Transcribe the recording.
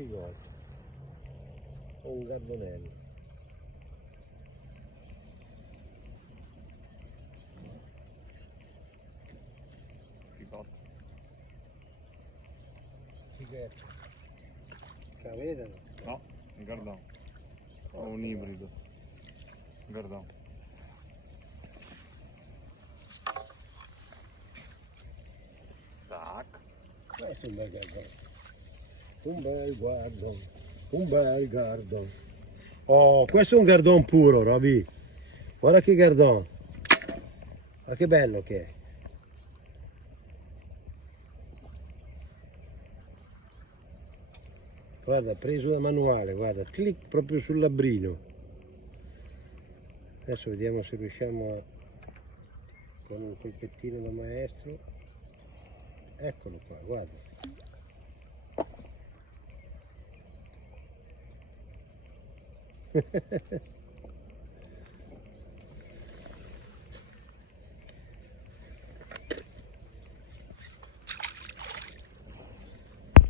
spigotto o un gardonello. Spigotto. Cichetto. La vedono? No, un Gardon. O un ibrido. Gardon. Tac. Questo è un bel Gardon. Un bel Gardon. Un bel Gardon. Oh, questo è un Gardon puro, Roby. Guarda che Gardon. Ma che bello che è. Guarda, preso da manuale, guarda, clic proprio sul labbrino. Adesso vediamo se riusciamo a, con un colpettino da maestro. Eccolo qua, guarda.